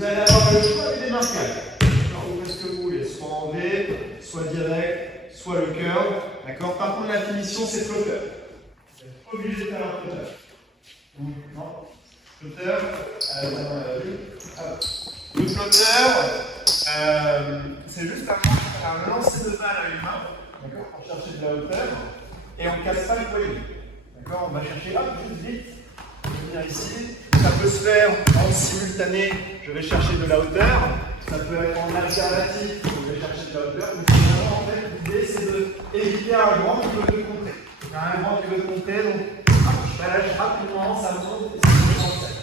Vous allez avoir le choix du démarquage. Où est-ce que vous voulez, soit en V, soit direct, soit le curl. D'accord. Par contre, la finition, c'est flotteur. Vous n'êtes pas obligé de faire un flotteur. Non. Flotteur. Le flotteur, c'est juste un lancer de balle à une main, d'accord, pour chercher de la hauteur, et on ne casse pas le poignet. D'accord, on va chercher juste vite. Je vais venir ici. Ça peut se faire en simultané, je vais chercher de la hauteur. Ça peut être en alternatif, je vais chercher de la hauteur. Mais finalement, en fait, l'idée, c'est d'éviter un grand qui veut te compter. Il y a un grand qui veut te compter, donc je relâche rapidement, ça monte et c'est essentiel.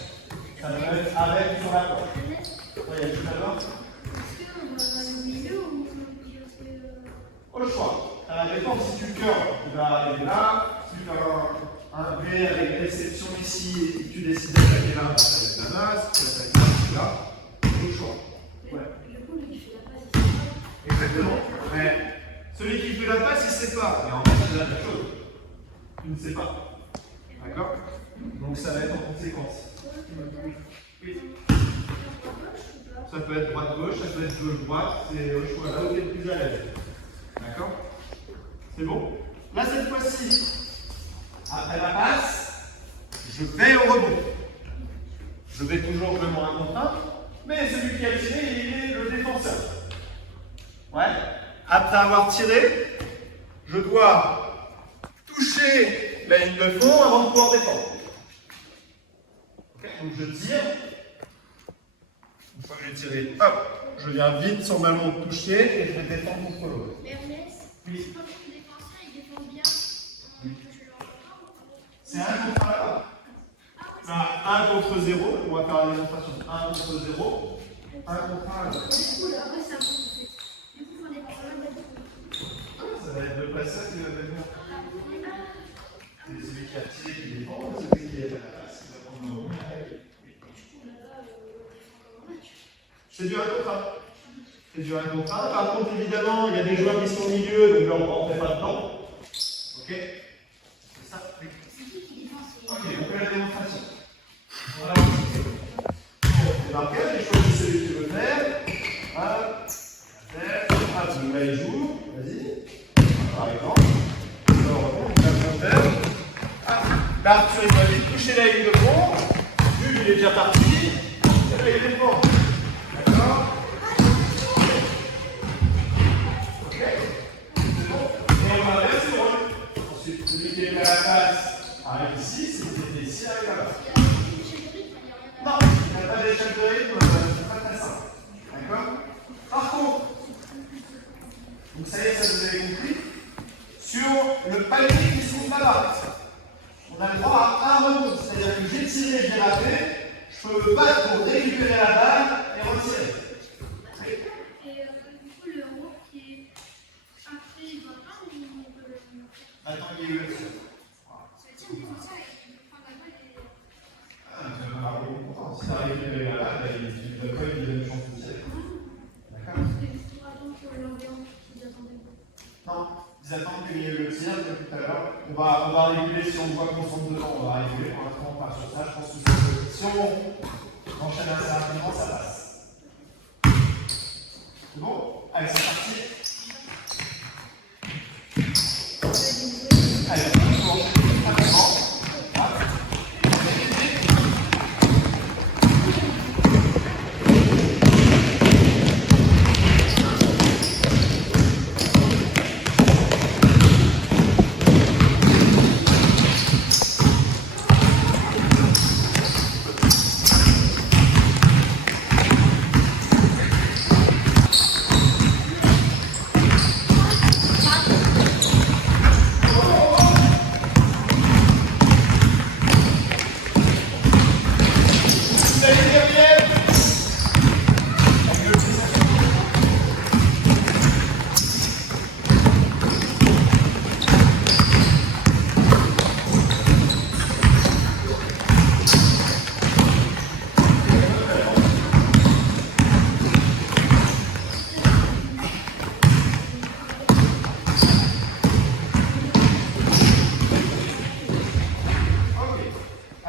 Ça peut être avec ou sur la porte. Il y a tout à l'heure. Au choix. Ça dépend si tu curls, tu vas arriver là. Si tu fais un V avec réception ici et tu décides d'attaquer là, ça va être la masse. Tu vas attaquer là, au choix. Ouais. Exactement. Mais celui qui fait la passe, il ne sait pas. Mais en fait, c'est la même chose. Tu ne sais pas. D'accord? Donc ça va être en conséquence. Oui. Ça peut être droite-gauche, ça peut être gauche-droite, c'est au choix là où tu es le plus à l'aise. D'accord? C'est bon? Là, cette fois-ci, après la passe, je vais au rebond. Je vais toujours jouer mon 1 contre 1, mais celui qui a tiré, il est le défenseur. Ouais. Après avoir tiré, je dois toucher la ligne de fond avant de pouvoir défendre. Okay. Donc je tire. Une fois que j'ai tiré, hop, je viens vite sans ballon toucher et je vais défendre contre l'autre. Oui. C'est 1 contre 1 là. Enfin, 1 contre 0, on va faire la démonstration. 1 contre 0, 1 contre 1 là. Ça va être de près ça qui va venir. C'est celui qui a tiré qui défend, celui qui est à la place qui va prendre le rebond. C'est du 1 contre 1. C'est du 1 contre 1. Par contre, évidemment, il y a des joueurs qui sont au milieu, donc là, on ne fait pas de temps. Ok? C'est ça? Oui. Ok, on fait la démonstration. Voilà. C'est marqué, j'ai choisi celui qui veut faire. Hop, hop, là, il joue. Vas-y. Par exemple. Là, on retourne, on fait le faire. Là, Arthur, il va aller toucher la ligne de fond. Jules, il est déjà parti. Et là, il est fort. D'accord? Ok? C'est bon? Et on va inverser le rôle. Ensuite, celui qui est à la passe arrive ici, celui qui était ici arrive là-bas. Non, il n'y a pas d'échelle de rythme, c'est pas très simple. D'accord? Par contre, donc ça y est, ça vous avez compris, sur le palier qui se trouve là-bas, on a le droit à un rebond, c'est-à-dire que j'ai tiré, j'ai raté, je peux me battre pour récupérer la balle et retirer. Attends, il y a eu le tir. Si tu arrives à récupérer la balle, le code il donne une chance de tirer. D'accord? Non, ils attendent qu'il y ait le tir, comme tout à l'heure. On va réguler si on voit qu'on s'en dedans, on va réguler. Pour l'instant, on part sur ça. Je pense que si on enchaîne assez rapidement, ça passe. C'est bon? Allez, c'est parti. Allez, on va rapidement.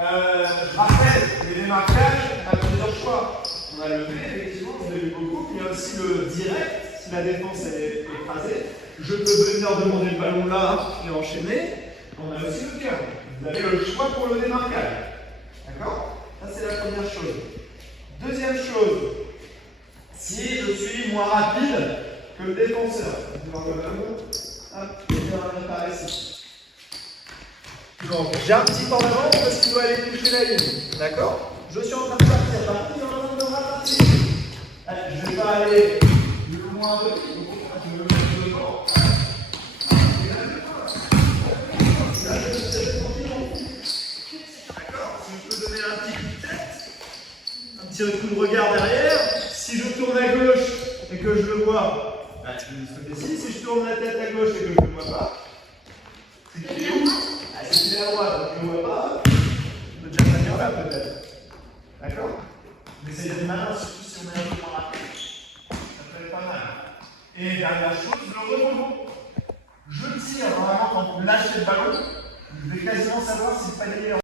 Je rappelle, les démarquages, on a plusieurs choix. On a le V, effectivement, vous avez vu beaucoup. Il y a aussi le direct, si la défense est écrasée. Je peux venir demander le ballon là et enchaîner. On a aussi le curl. Vous avez le choix pour le démarquage. D'accord? Ça, c'est la première chose. Deuxième chose, si je suis moins rapide que le défenseur, je vais le ballon, hop, et bien par ici. Donc, j'ai un petit temps d'avance parce qu'il doit aller toucher la ligne. D'accord? Je suis en train de partir, par contre, il est en train de me ralentir. Je ne vais pas aller le moins de vite, donc je me mets devant. Et là, je passe. Là, je me tire tranquillement. D'accord? Si je peux donner un petit coup de tête, un petit coup de regard derrière, si je tourne à gauche et que je le vois, je vais de ce côté-ci. Si je tourne la tête à gauche et que je ne le vois pas, c'est qu'il est où? C'est qu'il est à droite, donc je ne le vois pas. Je peux déjà venir là peut-être. D'accord? Mais c'est des malins, surtout si on est un peu moins rapide. Ça peut être pas mal. Et dernière chose, le rebond. Je tire vraiment quand vous lâchez le ballon, je vais quasiment savoir si le panier est